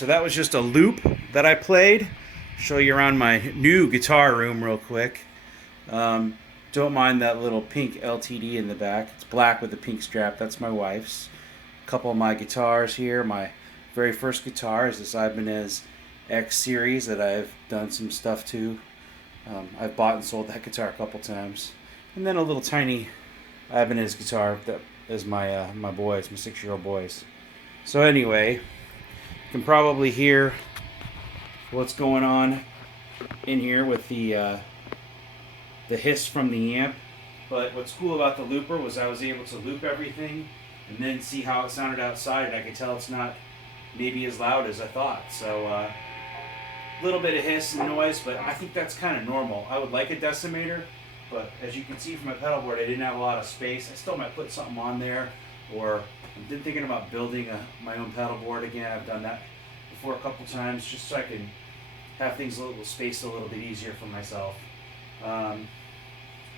So that was just a loop that I played. Show you around my new guitar room real quick. Don't mind that little pink LTD in the back. It's black with a pink strap. That's my wife's. A couple of my guitars here. My very first guitar is this Ibanez X series that I've done some stuff to. I've bought and sold that guitar a couple times. And then a little tiny Ibanez guitar that is my my boys, my 6-year-old boys. So anyway, you can probably hear what's going on in here with the hiss from the amp. But what's cool about the looper was I was able to loop everything and then see how it sounded outside, and I could tell it's not maybe as loud as I thought. So a little bit of hiss and noise, but I think that's kind of normal. I would like a decimator, but as you can see from my pedal board, I didn't have a lot of space. I still might put something on there, or I'm thinking about building my own pedal board again. I've done that before a couple times, just so I can have things a little spaced a little bit easier for myself.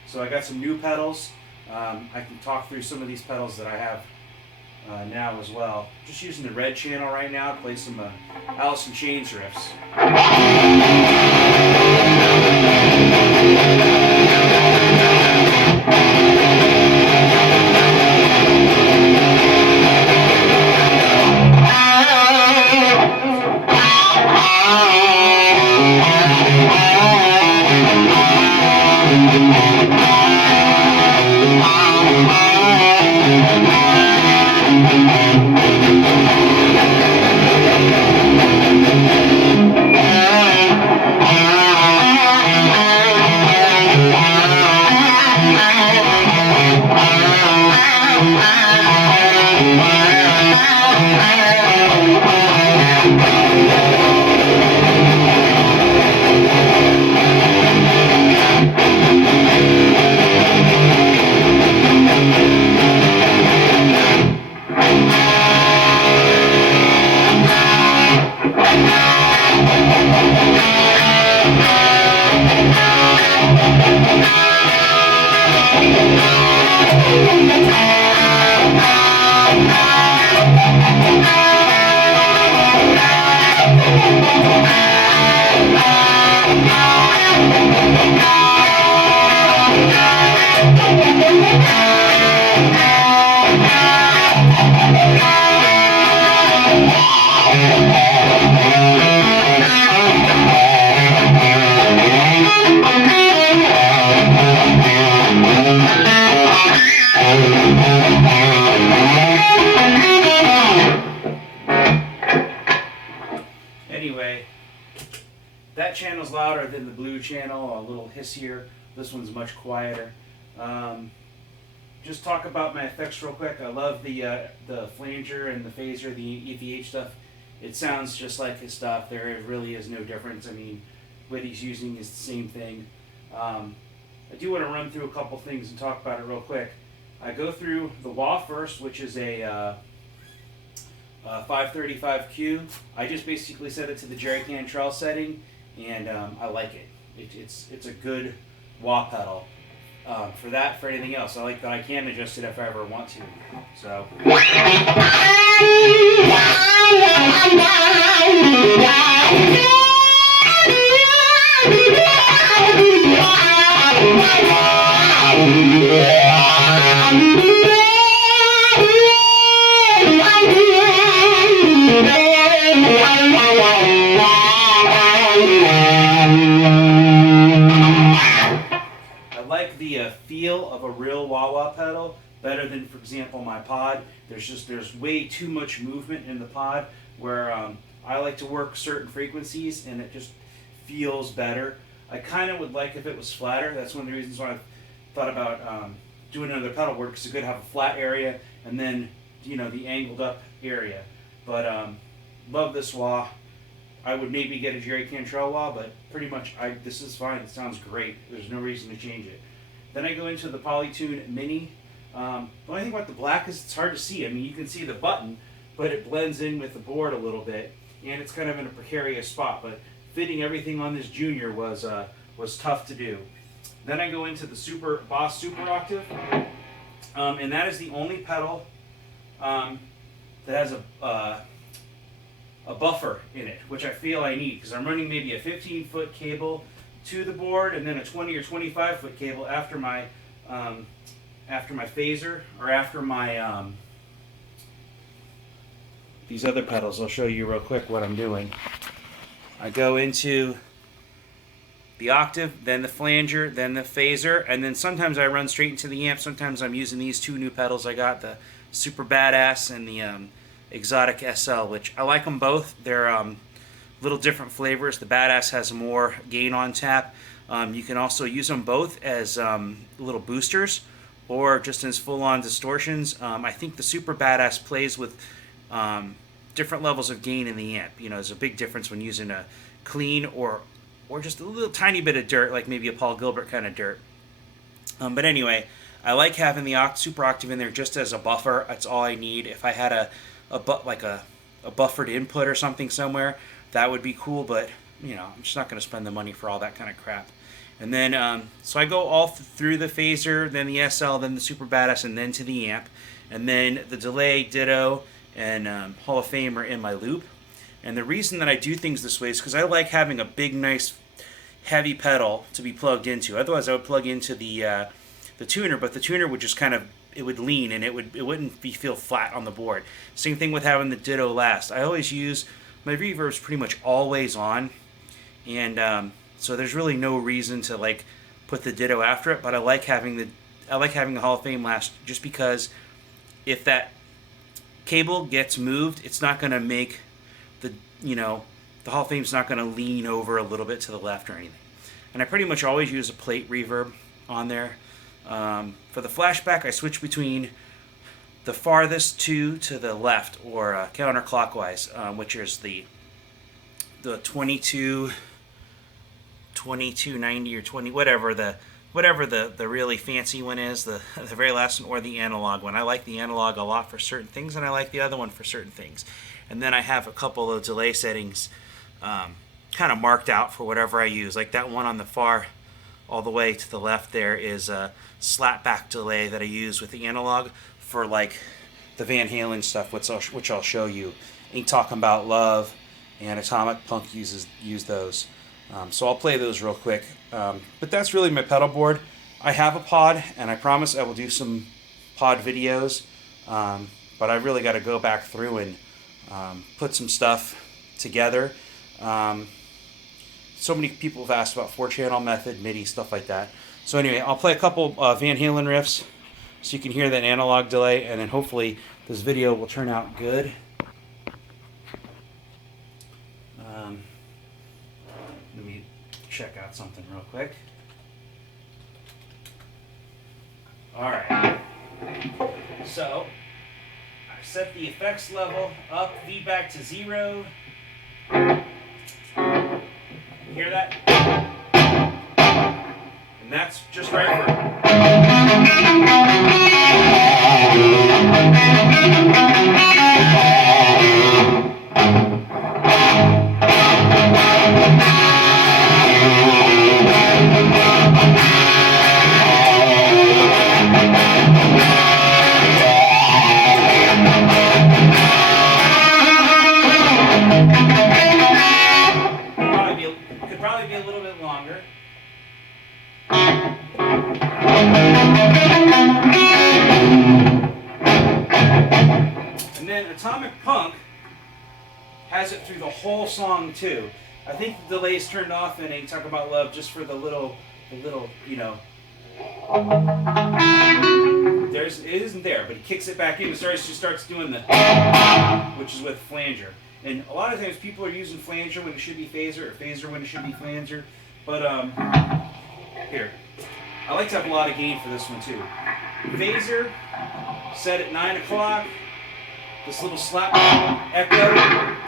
So I got some new pedals. I can talk through some of these pedals that I have now as well. Just using the red channel right now to play some Alice in Chains riffs. Anyway, that channel's louder than the blue channel, a little hissier. This one's much quieter. Just talk about my effects real quick. I love the flanger and the phaser, the EVH stuff. It sounds just like his stuff. There really is no difference. I mean, what he's using is the same thing. I do want to run through a couple things and talk about it real quick. I go through the wah first, which is a 535Q. I just basically set it to the Jerry Cantrell setting, and I like it. It's a good wah pedal. For that, for anything else, I like that I can adjust it if I ever want to. So. Feel of a real wah-wah pedal better than, for example, my pod. There's way too much movement in the pod where I like to work certain frequencies and it just feels better. I kind of would like if it was flatter. That's one of the reasons why I thought about doing another pedal board, because it could have a flat area and then the angled up area. But love this wah. I would maybe get a Jerry Cantrell wah, but pretty much this is fine. It sounds great. There's no reason to change it. Then I go into the Polytune Mini. The only thing about the black is it's hard to see. I mean, you can see the button, but it blends in with the board a little bit, and it's kind of in a precarious spot. But fitting everything on this Junior was tough to do. Then I go into the Boss Super Octave, and that is the only pedal that has a buffer in it, which I feel I need because I'm running maybe a 15-foot cable to the board and then a 20 or 25-foot cable after my phaser or after my these other pedals. I'll show you real quick what I'm doing. I go into the octave, then the flanger, then the phaser, and then sometimes I run straight into the amp. Sometimes I'm using these two new pedals I got, the Super Badass and the Exotic SL, which I like them both. They're little different flavors. The Badass has more gain on tap. You can also use them both as little boosters or just as full-on distortions. I think the Super Badass plays with different levels of gain in the amp. You know, there's a big difference when using a clean or just a little tiny bit of dirt, like maybe a Paul Gilbert kind of dirt. But anyway, I like having the Super Octave in there just as a buffer. That's all I need. If I had a buffered input or something somewhere, that would be cool. But you know, I'm just not going to spend the money for all that kind of crap. And then so I go all through the phaser, then the SL, then the Super Badass, and then to the amp, and then the delay, ditto, and Hall of Fame are in my loop. And the reason that I do things this way is because I like having a big, nice, heavy pedal to be plugged into. Otherwise, I would plug into the tuner, but the tuner would just kind of, it would lean and it wouldn't feel flat on the board. Same thing with having the ditto last. I always use my reverb's pretty much always on, and so there's really no reason to like put the ditto after it. But I like having the Hall of Fame last just because if that cable gets moved, it's not going to make the Hall of Fame's not going to lean over a little bit to the left or anything. And I pretty much always use a plate reverb on there. For the flashback, I switch between the farthest two to the left, or counterclockwise, which is the 2290 or 20, whatever the really fancy one is, the very last one, or the analog one. I like the analog a lot for certain things, and I like the other one for certain things. And then I have a couple of delay settings kind of marked out for whatever I use. Like that one on the far, all the way to the left there is a slapback delay that I use with the analog for like the Van Halen stuff, which I'll show you. Ain't Talking About Love and Atomic Punk use those. So I'll play those real quick. But that's really my pedal board. I have a pod, and I promise I will do some pod videos. But I really got to go back through and put some stuff together. So many people have asked about 4-channel method, MIDI, stuff like that. So anyway, I'll play a couple Van Halen riffs so you can hear that analog delay, and then hopefully this video will turn out good. Let me check out something real quick. Alright, so I've set the effects level up, feedback to 0. Hear that? And that's just right for could probably be a little bit longer. And then Atomic Punk has it through the whole song too. I think the delay's turned off in Ain't Talking About Love just for the little, you know. It isn't there, but he kicks it back in and starts doing the, which is with Flanger. And a lot of times people are using flanger when it should be phaser, or phaser when it should be flanger. But here, I like to have a lot of gain for this one too. Phaser, set at 9 o'clock. This little slap echo.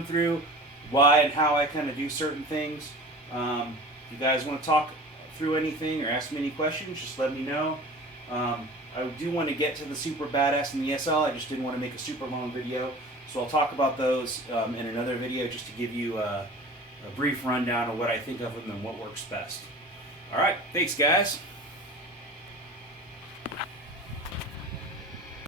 run through why and how I kind of do certain things. If you guys want to talk through anything or ask me any questions, just let me know. I do want to get to the Super Badass and the SL. I just didn't want to make a super long video. So I'll talk about those in another video just to give you a brief rundown of what I think of them and what works best. Alright, thanks guys.